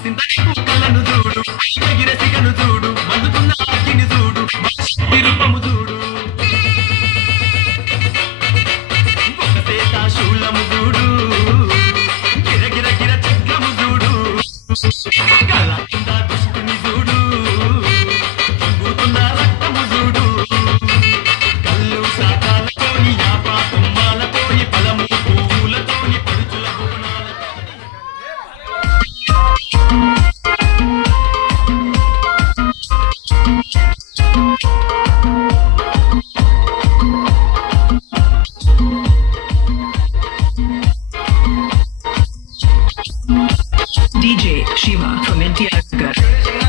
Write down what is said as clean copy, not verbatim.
సింతని కుక్కలను చూడు ఎగిర సిగను చూడు మందుకున్న ఆకిని చూడు విరూపము చూడు ఒకటే శూలము చూడు గిరగిర గిర చక్రము చూడు కళ్ళ కింద దుష్టుని చూడు పొంగుతున్న రక్తము చూడు కళ్ళు శాఖలతోని యాపా తుమ్మాలతోని ఫలము పువ్వులతోని పడుచుల DJ Shiva from NTR Nagar.